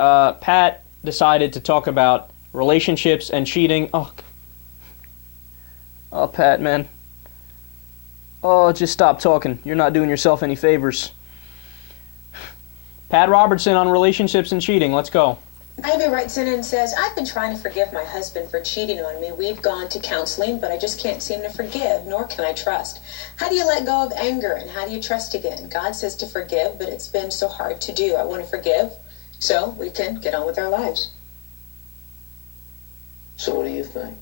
Pat decided to talk about relationships and cheating. Oh, Pat, man. Oh, just stop talking. You're not doing yourself any favors. Pat Robertson on relationships and cheating. Let's go. Ivy writes in and says, I've been trying to forgive my husband for cheating on me. We've gone to counseling, but I just can't seem to forgive, nor can I trust. How do you let go of anger, and how do you trust again? God says to forgive, but it's been so hard to do. I want to forgive so we can get on with our lives. So what do you think?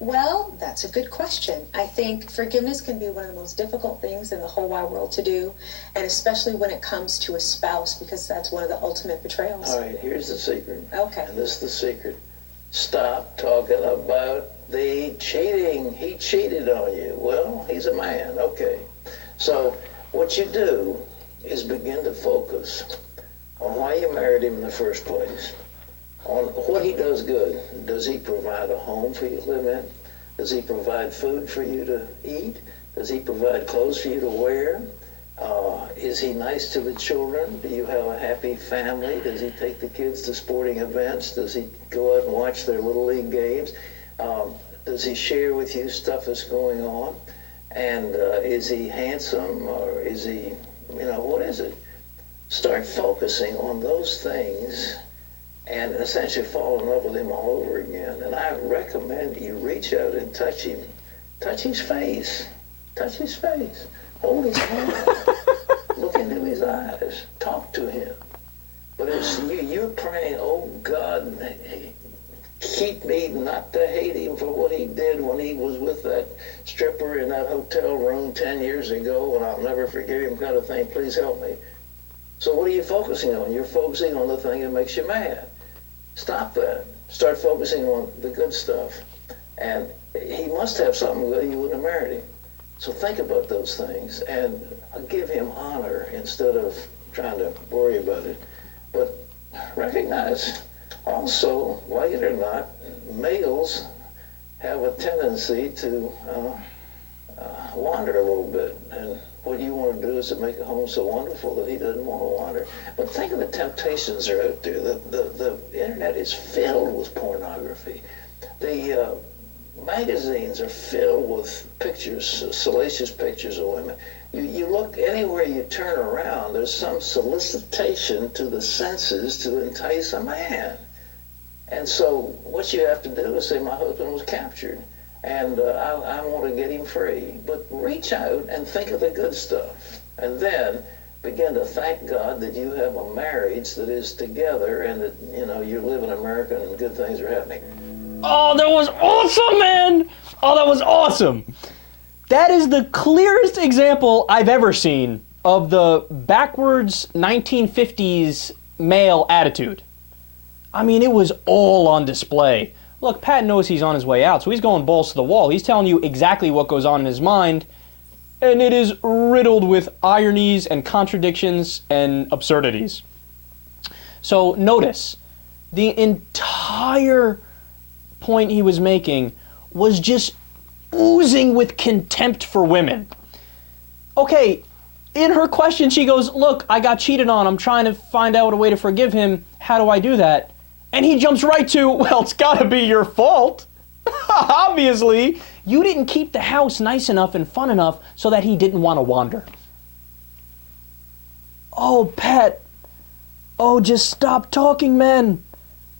Well, that's a good question. I think forgiveness can be one of the most difficult things in the whole wide world to do, and especially when it comes to a spouse, because that's one of the ultimate betrayals. All right, here's the secret. Okay. And this is the secret. Stop talking about the cheating. He cheated on you. Well, he's a man. Okay. So what you do is begin to focus on why you married him in the first place, on what he does good. Does he provide a home for you to live in? Does he provide food for you to eat? Does he provide clothes for you to wear? Is he nice to the children? Do you have a happy family? Does he take the kids to sporting events? Does he go out and watch their little league games? Does he share with you stuff that's going on? And is he handsome, or is he, what is it? Start focusing on those things and essentially fall in love with him all over again. And I recommend you reach out and touch him. Touch his face. Touch his face. Hold his hand. Look into his eyes. Talk to him. But it's you're praying, oh God, keep me not to hate him for what he did when he was with that stripper in that hotel room 10 years ago, and I'll never forgive him kind of thing. Please help me. So what are you focusing on? You're focusing on the thing that makes you mad. Stop that. Start focusing on the good stuff. And he must have something good, you wouldn't have married him. So think about those things and give him honor instead of trying to worry about it. But recognize also, like it or not, males have a tendency to wander a little bit. And what you want to do is to make a home so wonderful that he doesn't want to wander. But think of the temptations that are out there. The internet is filled with pornography. The magazines are filled with pictures, salacious pictures of women. You look anywhere you turn around, there's some solicitation to the senses to entice a man. And so what you have to do is say, my husband was captured, and I want to get him free. But reach out and think of the good stuff. And then begin to thank God that you have a marriage that is together and that, you live in America and good things are happening. Oh, that was awesome, man! Oh, that was awesome! That is the clearest example I've ever seen of the backwards 1950s male attitude. I mean, it was all on display. Look, Pat knows he's on his way out, so he's going balls to the wall. He's telling you exactly what goes on in his mind, and it is riddled with ironies and contradictions and absurdities. So notice, the entire point he was making was just oozing with contempt for women. Okay, in her question she goes, look, I got cheated on, I'm trying to find out a way to forgive him, how do I do that? And he jumps right to, well, it's gotta be your fault. Obviously, you didn't keep the house nice enough and fun enough so that he didn't want to wander. Oh, Pat, oh, just stop talking, man.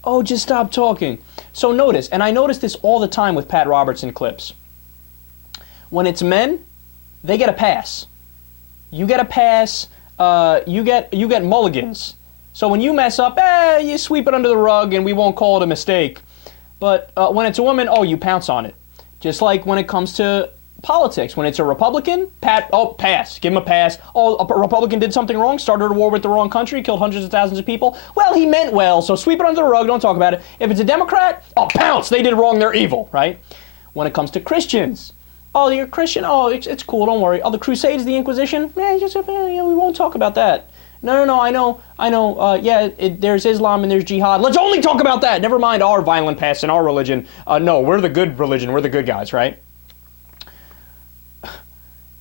Oh, just stop talking. So notice, and I notice this all the time with Pat Robertson clips. When it's men, they get a pass. You get a pass, you get mulligans. So when you mess up, you sweep it under the rug and we won't call it a mistake. But when it's a woman, oh, you pounce on it. Just like when it comes to politics. When it's a Republican, pass. Give him a pass. Oh, a Republican did something wrong, started a war with the wrong country, killed hundreds of thousands of people. Well, he meant well, so sweep it under the rug, don't talk about it. If it's a Democrat, oh, pounce. They did wrong, they're evil, right? When it comes to Christians, oh, you're a Christian? Oh, it's cool, don't worry. Oh, the Crusades, the Inquisition? We won't talk about that. No, I know. There's Islam and there's jihad. Let's only talk about that. Never mind our violent past and our religion. No, we're the good religion. We're the good guys, right?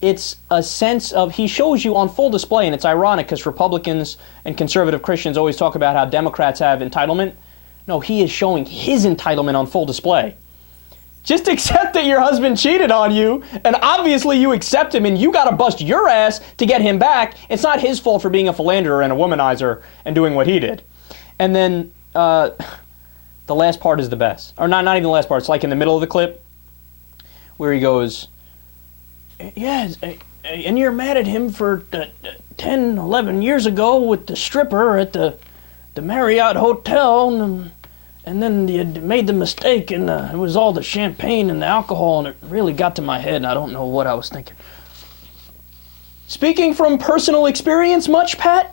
it's a sense of, he shows you on full display, and it's ironic because Republicans and conservative Christians always talk about how Democrats have entitlement. No, he is showing his entitlement on full display. Just accept that your husband cheated on you, and obviously you accept him, and you got to bust your ass to get him back. It's not his fault for being a philanderer and a womanizer and doing what he did. And then the last part is the best. Or not even the last part. It's like in the middle of the clip where he goes, yeah, and you're mad at him for 10, 11 years ago with the stripper at the Marriott Hotel, and then you made the mistake, and it was all the champagne and the alcohol, and it really got to my head, and I don't know what I was thinking. Speaking from personal experience much, Pat?